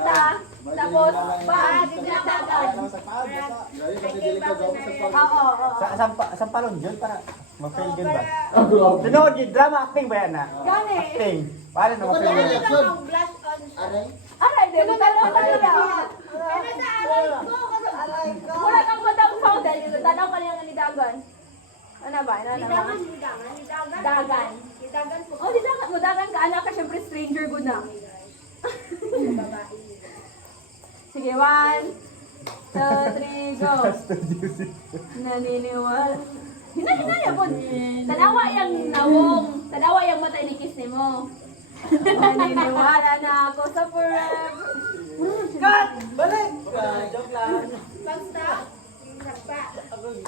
kita. Tapos, paa, dagat. Oo. Sa palon yun para ma-fail yun ba? Tinood yung drama acting ba yan na? Gani. Acting. Paano na ma-fail yun? Aray, di ba talo tayo na? Mura kang matang powder, tanaw ka niya nga ni Dagan. Ano ba? Dagan. Oh, di dagan mo. Dagan ka, anak ka, syempre stranger good na. Sige, 1, 2, 3, go. Naniniwala. Hinay po. Tanawa yung nawong. Tanawa yung mata inikis ni mo. Naniniwala na ako sa forever. Cut! Balik! Joke lang.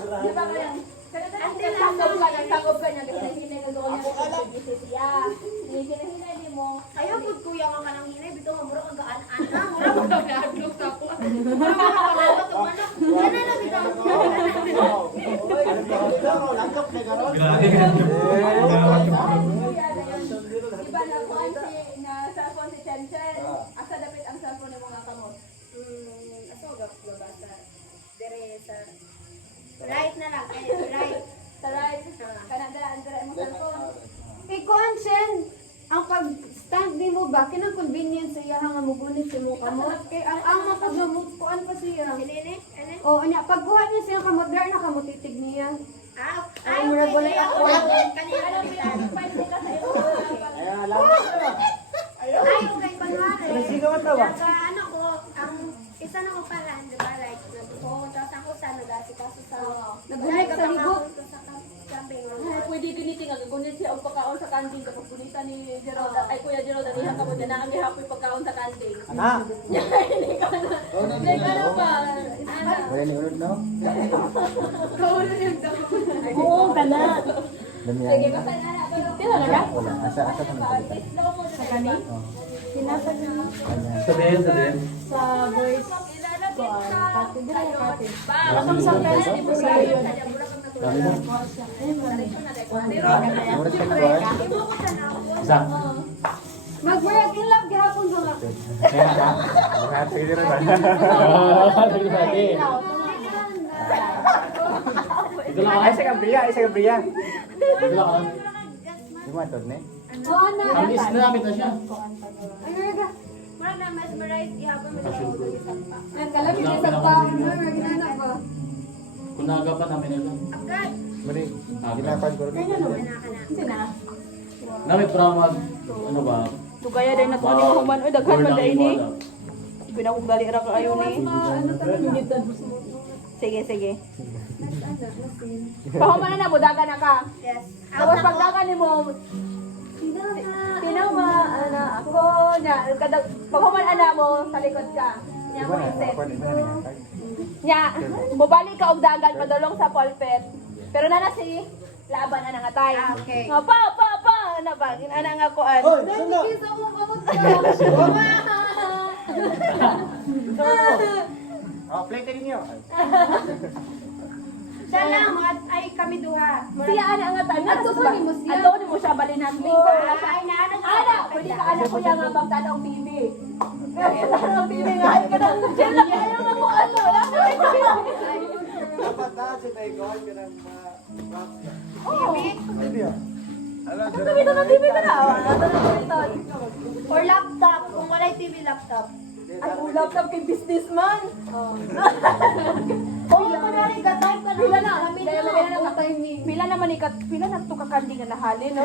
Di ba ka yan? Sakop ka niya. Kasi hinay na doon niya. Siya. Hinay ni mo. Ayaw po kuya ka kanang hinay, bito nga mura kang gaan-ana, mura mo daw na-adlock sa ako. Mura mo nakalawag ang manak. Wala na bito. Langkap na garon. Iba na po na cellphone si Chen Chen. Asa dapit ang cellphone ng mga kamot? Aso gabasa. Dere sa right na lang, right. Sa right. Kanang dala mo cellphone. Ikuan Shen, ang pag-stand ni mo ba, kinang convenience siya nga mugunit si mo kamot. Kay ang mapaglamot kuan pa siya. Kinini? Ano? Oo, nya pagbuhat niya siya kamot, dar na kamot titig niya. Ay, murag walay ako. Ano pwede ka sa iyo? Ayan, langkap na. Ay, okay, panwari. Nasigawan na ba? Ano ko, ang isa na ko pala, di ba, like, natutuwa, tapos ako sa nag-asikaso sa... Nagulik sa ligot. Camping. Pwede giniting ang gunit siya og pagkaon sa kantin kapag gunita ni Gerald. Ay Kuya Gerald diha ka mo na ang gihapoy pagkaon sa kantin. Ana. Hindi ka na. Hindi ka na ba? Wala ni urod no? Oo, kana. Dami Sige, yan. basta na. Tira na ka? Wala. Asa sa mga Sa kani? Sinasa ni Sabihin. sa boys. Pati dira pati. Bakam sa pera di po sa yun. Dami na. Mura sa ko eh. Isa. Mag-work in love, gihapon ko nga. Kaya ka. Bakit pwede rin ba? Pwede pwede. Ito lang Ay, sa kabriya, ay sa kabriya. Ito lang. Lumatod ni. Oo na. Ang list na namin na siya. Ano na mura na mesmerize, gihapon mo sa ulo isang pa. Nagkalamig sa pa. Ginana ba? Kung nagapan namin ito. Agad. Mari. Ginapan ko. Sina. Namin pramag, ano ba? Tugaya dai na to ani human oy daghan man dai ni. Pinakong ra ka ayo ni. Sige. Pahuman na mo dagan na ka. Yes. Tapos pag dagan ni mo Tinawa, ana ako nya kada paghuman ana mo sa likod ka. Nya mo isip. Nya, mubalik ka og dagan padulong sa pulpit. Pero na si laban na nga tayo. Okay. Nga pa na ba? Ana nga kuan. Hoy, sundo. Isa mo kamot Oh, play ka ninyo. Salamat ay kami duha. Siya ana nga tayo. Ato ba ni mo siya? Ato ni mo siya balinan mo. Ay naano ka. Ana, pwede ka ana ko yang magtanong TV. Tanong TV nga ay kada. Sila kayo nga mo ano. Dapat na si Taygon ka nang Oh. Hindi ah. Ang dami na TV ka na. Or laptop, kung walay TV laptop. Ay, laptop kay businessman. Oh, kunwari gatay ka Pila na, pila naman ikat, pila na to kakandi nga nahalin.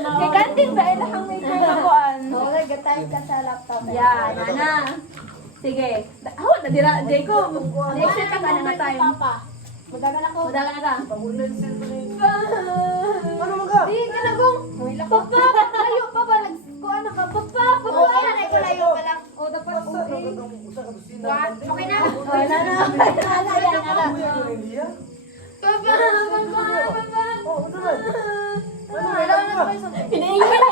Kay kanding ba ilahang maker na kuan. Oo, gatay ka sa laptop. Yan, ana. Sige. Hawa na dira, day ko. Next set ka na nga time. Madagal ako. Madagan na ka. Ano mo ka? Di ka na kung. Papa, layo pa ba? Kuha na ka. Papa, Oo, ayan ay ko layo pa lang. O, dapat so eh. What? Okay na? Okay na na. Ana, yan, ana. Papa, papa. Oh, ano na? Ano, kailangan na tayo sa... Pinaingay na.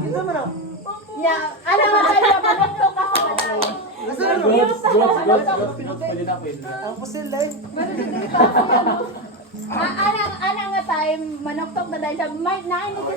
Kita mo na. Nya, ana nga tayo manokto ka sa balay. Goods. Pwede na. Ang pusil eh. Ana nga time manoktok na dahil siya. May nain sa